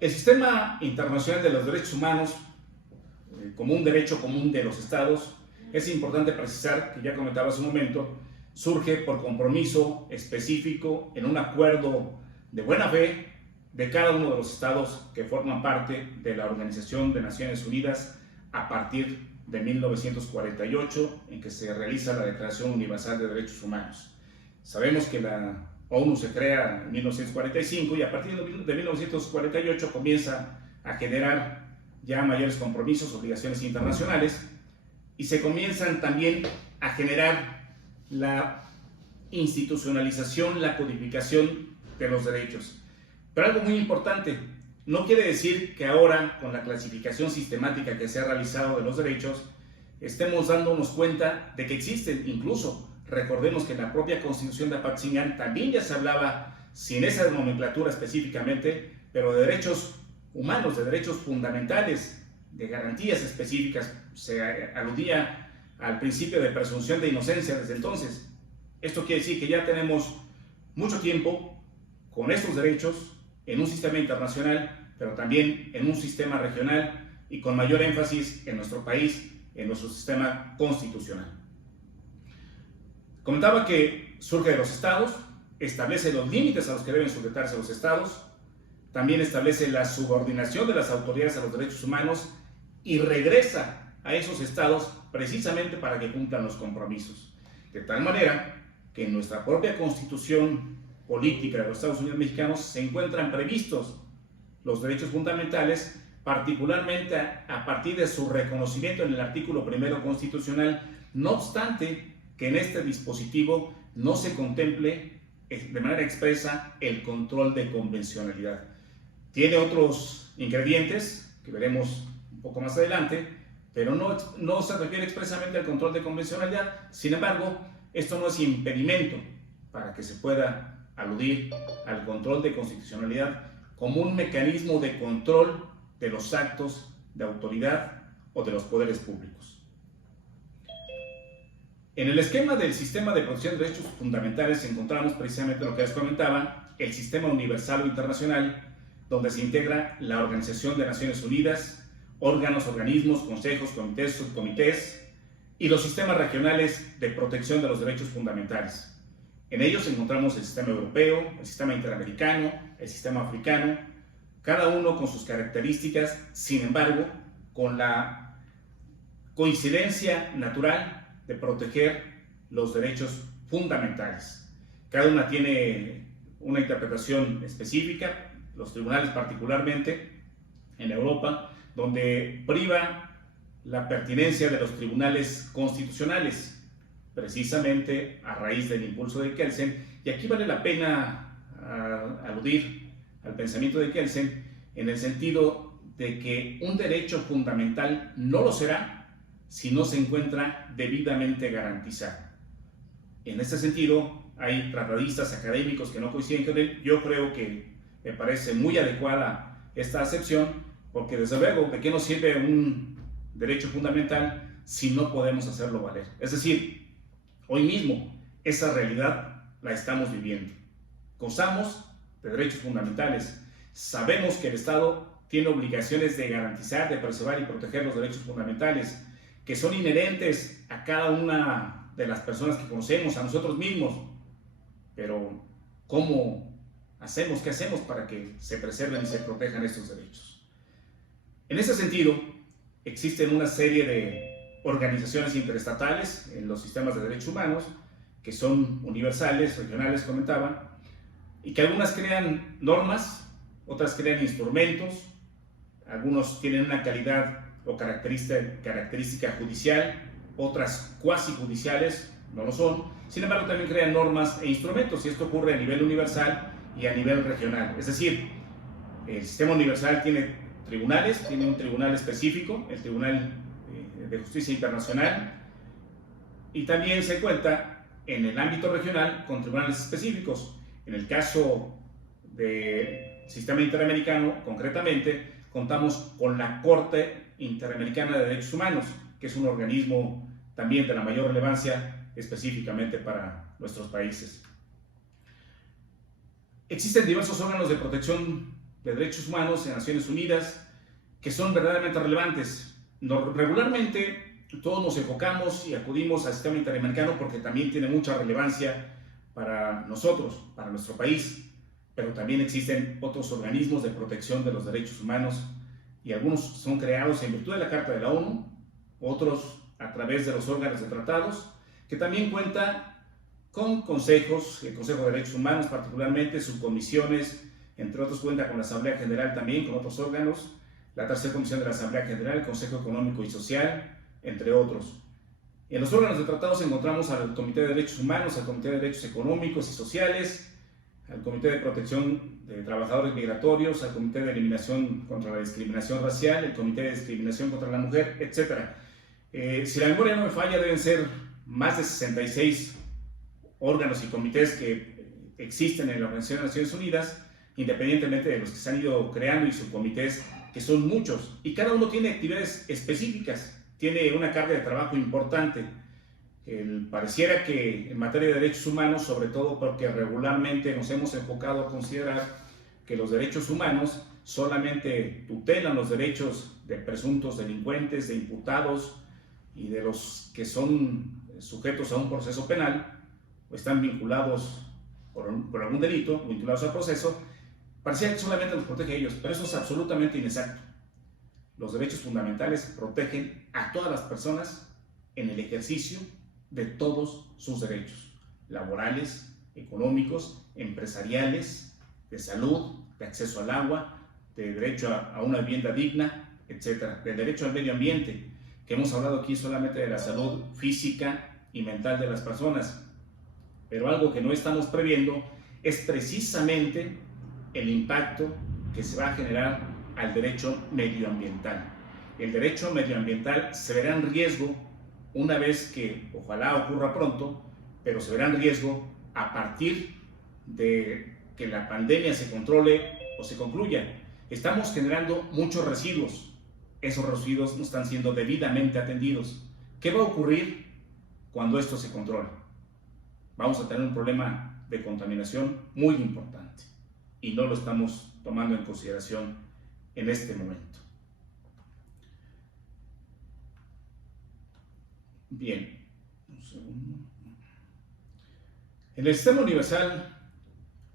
El sistema internacional de los derechos humanos, como un derecho común de los estados, es importante precisar, que ya comentaba hace un momento, surge por compromiso específico en un acuerdo de buena fe de cada uno de los estados que forman parte de la Organización de Naciones Unidas a partir de 1948, en que se realiza la Declaración Universal de Derechos Humanos. Sabemos que la ONU se crea en 1945 y a partir de 1948 comienza a generar ya mayores compromisos, obligaciones internacionales, y se comienzan también a generar la institucionalización, la codificación de los derechos. Pero algo muy importante, no quiere decir que ahora, con la clasificación sistemática que se ha realizado de los derechos, estemos dándonos cuenta de que existen. Incluso, recordemos que en la propia Constitución de Apatzingán también ya se hablaba, sin esa nomenclatura específicamente, pero de derechos humanos, de derechos fundamentales, de garantías específicas. Se aludía al principio de presunción de inocencia desde entonces. Esto quiere decir que ya tenemos mucho tiempo con estos derechos en un sistema internacional, pero también en un sistema regional y con mayor énfasis en nuestro país, en nuestro sistema constitucional. Comentaba que surge de los estados, establece los límites a los que deben sujetarse los estados, también establece la subordinación de las autoridades a los derechos humanos y regresa a esos estados precisamente para que cumplan los compromisos. De tal manera que en nuestra propia Constitución política de los Estados Unidos mexicanos se encuentran previstos los derechos fundamentales, particularmente a partir de su reconocimiento en el artículo 1 constitucional, no obstante que en este dispositivo no se contemple de manera expresa el control de convencionalidad. Tiene otros ingredientes que veremos un poco más adelante, pero no se refiere expresamente al control de convencionalidad. Sin embargo, esto no es impedimento para que se pueda aludir al control de constitucionalidad como un mecanismo de control de los actos de autoridad o de los poderes públicos. En el esquema del sistema de protección de derechos fundamentales encontramos precisamente lo que les comentaba, el sistema universal o internacional, donde se integra la Organización de Naciones Unidas, órganos, organismos, consejos, comités, subcomités y los sistemas regionales de protección de los derechos fundamentales. En ellos encontramos el sistema europeo, el sistema interamericano, el sistema africano, cada uno con sus características, sin embargo, con la coincidencia natural de proteger los derechos fundamentales. Cada una tiene una interpretación específica, los tribunales particularmente en Europa, donde priva la pertinencia de los tribunales constitucionales, precisamente a raíz del impulso de Kelsen, y aquí vale la pena aludir al pensamiento de Kelsen en el sentido de que un derecho fundamental no lo será si no se encuentra debidamente garantizado. En este sentido, hay tratadistas académicos que no coinciden con él. Yo creo que me parece muy adecuada esta acepción, porque desde luego, ¿de qué nos sirve un derecho fundamental si no podemos hacerlo valer? Es decir, hoy mismo esa realidad la estamos viviendo. Gozamos de derechos fundamentales. Sabemos que el Estado tiene obligaciones de garantizar, de preservar y proteger los derechos fundamentales, que son inherentes a cada una de las personas que conocemos, a nosotros mismos. Pero, ¿cómo hacemos? ¿Qué hacemos para que se preserven y se protejan estos derechos? En ese sentido, existen una serie de organizaciones interestatales en los sistemas de derechos humanos que son universales, regionales, comentaba, y que algunas crean normas, otras crean instrumentos, algunos tienen una calidad o característica judicial, otras cuasi judiciales, no lo son. Sin embargo, también crean normas e instrumentos, y esto ocurre a nivel universal y a nivel regional. Es decir, el sistema universal tiene tribunales, tiene un tribunal específico, el Tribunal de Justicia Internacional, y también se cuenta en el ámbito regional con tribunales específicos. En el caso del sistema interamericano, concretamente, contamos con la Corte Interamericana de Derechos Humanos, que es un organismo también de la mayor relevancia específicamente para nuestros países. Existen diversos órganos de protección de derechos humanos en Naciones Unidas que son verdaderamente relevantes. Regularmente todos nos enfocamos y acudimos al sistema interamericano porque también tiene mucha relevancia para nosotros, para nuestro país, pero también existen otros organismos de protección de los derechos humanos y algunos son creados en virtud de la Carta de la ONU, otros a través de los órganos de tratados, que también cuentan con consejos, el Consejo de Derechos Humanos particularmente, subcomisiones, entre otros cuenta con la Asamblea General también, con otros órganos, la tercera comisión de la Asamblea General, el Consejo Económico y Social, entre otros. En los órganos de tratados encontramos al Comité de Derechos Humanos, al Comité de Derechos Económicos y Sociales, al Comité de Protección de Trabajadores Migratorios, al Comité de Eliminación contra la Discriminación Racial, el Comité de Discriminación contra la Mujer, etc. Si la memoria no me falla, deben ser más de 66 órganos y comités que existen en la Organización de Naciones Unidas, independientemente de los que se han ido creando y subcomités, que son muchos, y cada uno tiene actividades específicas, tiene una carga de trabajo importante. Pareciera que en materia de derechos humanos, sobre todo porque regularmente nos hemos enfocado a considerar que los derechos humanos solamente tutelan los derechos de presuntos delincuentes, de imputados y de los que son sujetos a un proceso penal o están vinculados por algún delito, vinculados al proceso. Pareciera que solamente los protege a ellos, pero eso es absolutamente inexacto. Los derechos fundamentales protegen a todas las personas en el ejercicio de todos sus derechos, laborales, económicos, empresariales, de salud, de acceso al agua, de derecho a una vivienda digna, etc., de derecho al medio ambiente, que hemos hablado aquí solamente de la salud física y mental de las personas, pero algo que no estamos previendo es precisamente el impacto que se va a generar al derecho medioambiental. El derecho medioambiental se verá en riesgo una vez que, ojalá ocurra pronto, pero se verá en riesgo a partir de que la pandemia se controle o se concluya. Estamos generando muchos residuos. Esos residuos no están siendo debidamente atendidos. ¿Qué va a ocurrir cuando esto se controle? Vamos a tener un problema de contaminación muy importante y no lo estamos tomando en consideración en este momento. Bien, un segundo. En el sistema universal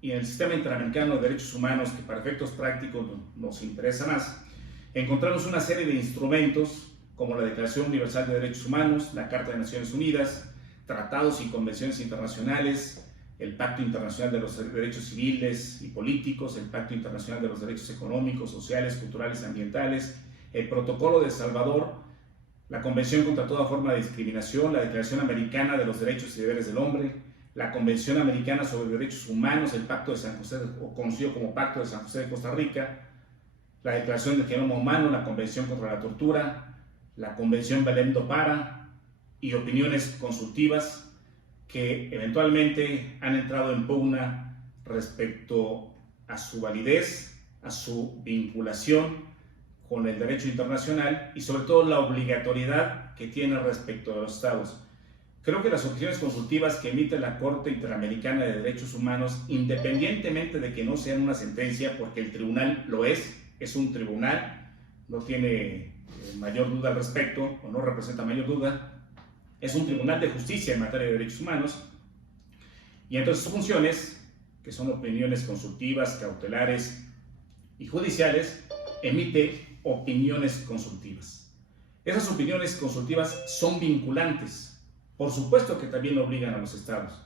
y en el sistema interamericano de derechos humanos, que para efectos prácticos nos interesa más, encontramos una serie de instrumentos como la Declaración Universal de Derechos Humanos, la Carta de Naciones Unidas, tratados y convenciones internacionales, el Pacto Internacional de los Derechos Civiles y Políticos, el Pacto Internacional de los Derechos Económicos, Sociales, Culturales y Ambientales, el Protocolo de Salvador, la Convención contra toda forma de discriminación, la Declaración Americana de los Derechos y Deberes del Hombre, la Convención Americana sobre Derechos Humanos, el Pacto de San José, o conocido como Pacto de San José de Costa Rica, la Declaración del Genoma Humano, la Convención contra la Tortura, la Convención Belém do Pará y opiniones consultivas que eventualmente han entrado en pugna respecto a su validez, a su vinculación con el derecho internacional y sobre todo la obligatoriedad que tiene respecto de los estados. Creo que las opiniones consultivas que emite la Corte Interamericana de Derechos Humanos, independientemente de que no sean una sentencia, porque el tribunal lo es un tribunal, no tiene mayor duda al respecto, o no representa mayor duda, es un tribunal de justicia en materia de derechos humanos, y entonces sus funciones, que son opiniones consultivas, cautelares y judiciales, emite opiniones consultivas. Esas opiniones consultivas son vinculantes, por supuesto que también obligan a los estados,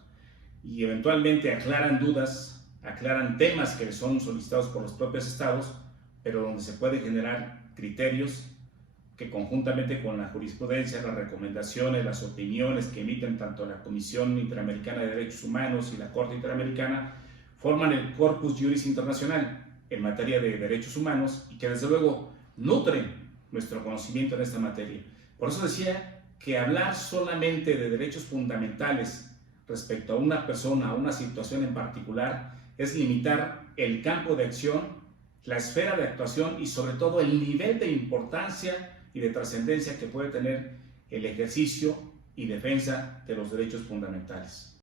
y eventualmente aclaran dudas, aclaran temas que son solicitados por los propios estados, pero donde se puede generar criterios que conjuntamente con la jurisprudencia, las recomendaciones, las opiniones que emiten tanto la Comisión Interamericana de Derechos Humanos y la Corte Interamericana forman el corpus juris internacional en materia de derechos humanos y que desde luego nutren nuestro conocimiento en esta materia. Por eso decía que hablar solamente de derechos fundamentales respecto a una persona, a una situación en particular, es limitar el campo de acción, la esfera de actuación y sobre todo el nivel de importancia y de trascendencia que puede tener el ejercicio y defensa de los derechos fundamentales.